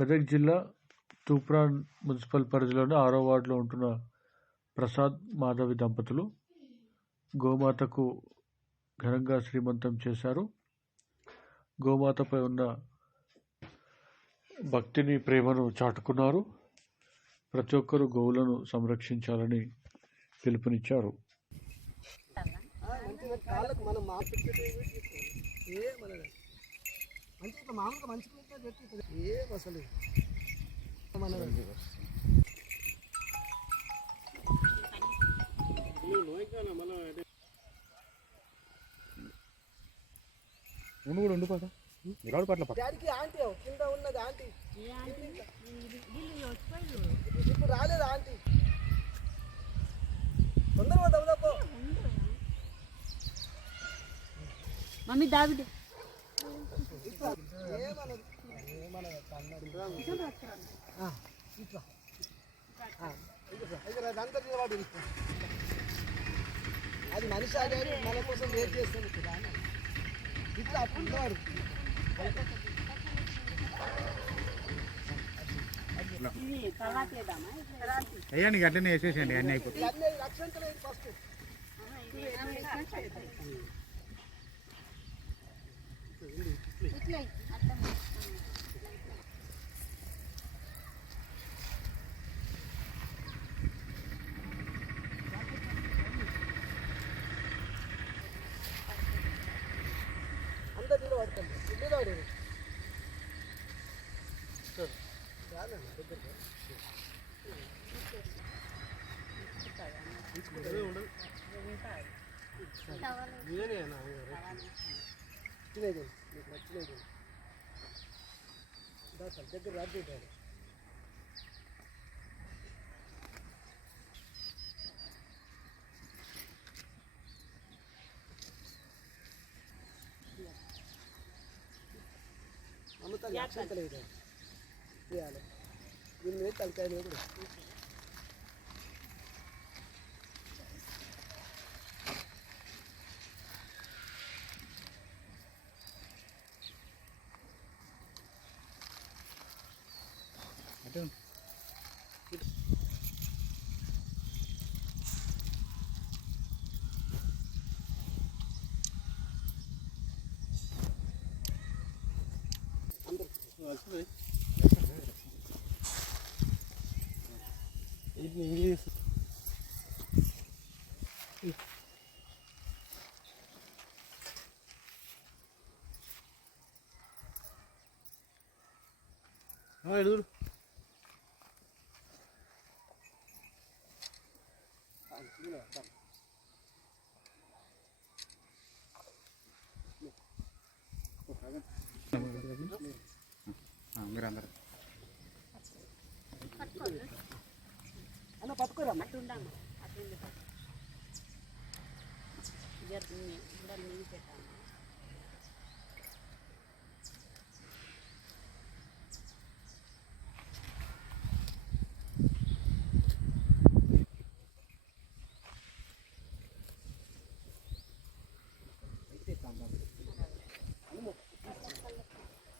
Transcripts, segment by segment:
మెదక్ జిల్లా తూప్రాన్ మున్సిపల్ పరిధిలోని 6వ వార్డులో ఉంటున్న ప్రసాద్ మాధవి దంపతులు గోమాతకు ఘనంగా శ్రీమంతం చేశారు. గోమాతపై ఉన్న భక్తిని, ప్రేమను చాటుకున్నారు. ప్రతి ఒక్కరూ గోవులను సంరక్షించాలని పిలుపునిచ్చారు. ఉండు కూడా ఉండు పాట నిలబడి పట్ల ఆంటీ కింద ఉన్నది ఆంటీ ఇప్పుడు రాలేదు ఆంటీ తొందరగా దవ్వుదాపో మమ్మీ దావిడు అది మనిషి ఆడారు మన కోసం వెయిట్ చేస్తుంది ఇట్లా అప్పుడు అయ్యా నీకు అట్లనే వేసేసేయండి అన్నీ అయిపోతుంది. ఫస్ట్ అందరు నిలబడతాను నిలబడి దగ్గర రాజు అమ్ముతాను అక్షంతలేదు చేయాలి దీని మీద తలకాయ మీద కూడా ఎదురు మీరు అందరు అన్న పట్టుకోరా అట్టుండమ్మా అట్టుండి పెట్టాను.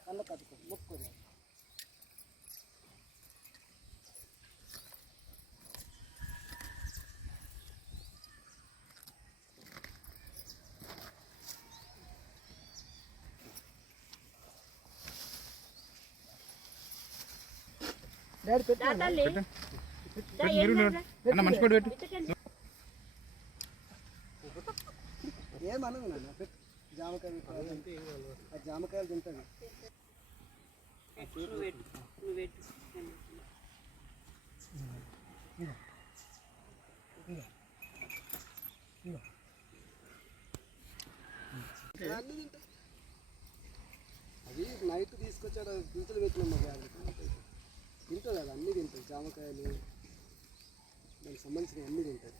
కళ్ళ కట్టుకో మొక్కుకోరా డాడీ పెట్టండి అన్న మంచి కూడా పెట్టు. ఏమనదు నాన్న పెట్టు జామకాయలు ఆ జామకాయలు తింటుంది అది నైట్ తీసుకొచ్చాడు గింజలు పెట్టినాం మా తింటుంది అది అన్నీ తింటుంది జామకాయలు దానికి సంబంధించిన అన్నీ తింటుంది.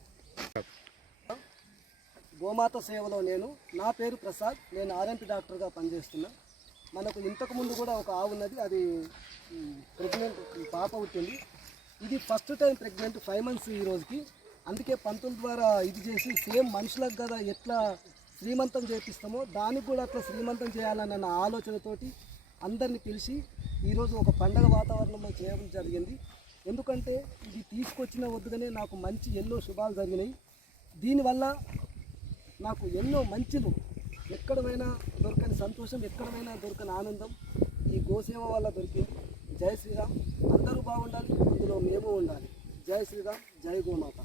గోమాత సేవలో నా పేరు ప్రసాద్, నేను ఆర్ఎంపీ డాక్టర్గా పనిచేస్తున్నా. మనకు ఇంతకుముందు కూడా ఒక ఆవు ఉన్నది, అది ప్రెగ్నెంట్ పాప పుట్టింది. ఇది ఫస్ట్ టైం ప్రెగ్నెంట్ 5 months ఈ రోజుకి. అందుకే పంతుల ద్వారా ఇది చేసి సేమ్ మనుషులకు కదా ఎట్లా శ్రీమంతం చేపిస్తామో దానికి కూడా అట్లా శ్రీమంతం చేయాలన్న ఆలోచనతోటి అందరిని పిలిచి ఈరోజు ఒక పండగ వాతావరణంలో చేయడం జరిగింది. ఎందుకంటే ఇది తీసుకొచ్చిన వద్దుగానే నాకు మంచి ఎన్నో శుభాలు జరిగినాయి. దీనివల్ల నాకు ఎన్నో మంచులు ఎక్కడైనా దొరకని సంతోషం, ఎక్కడైనా దొరకని ఆనందం ఈ గోసేవ వల్ల దొరికింది. జై శ్రీరామ్. అందరూ బాగుండాలి, అందులో మేము ఉండాలి. జై శ్రీరామ్, జై గోమాత.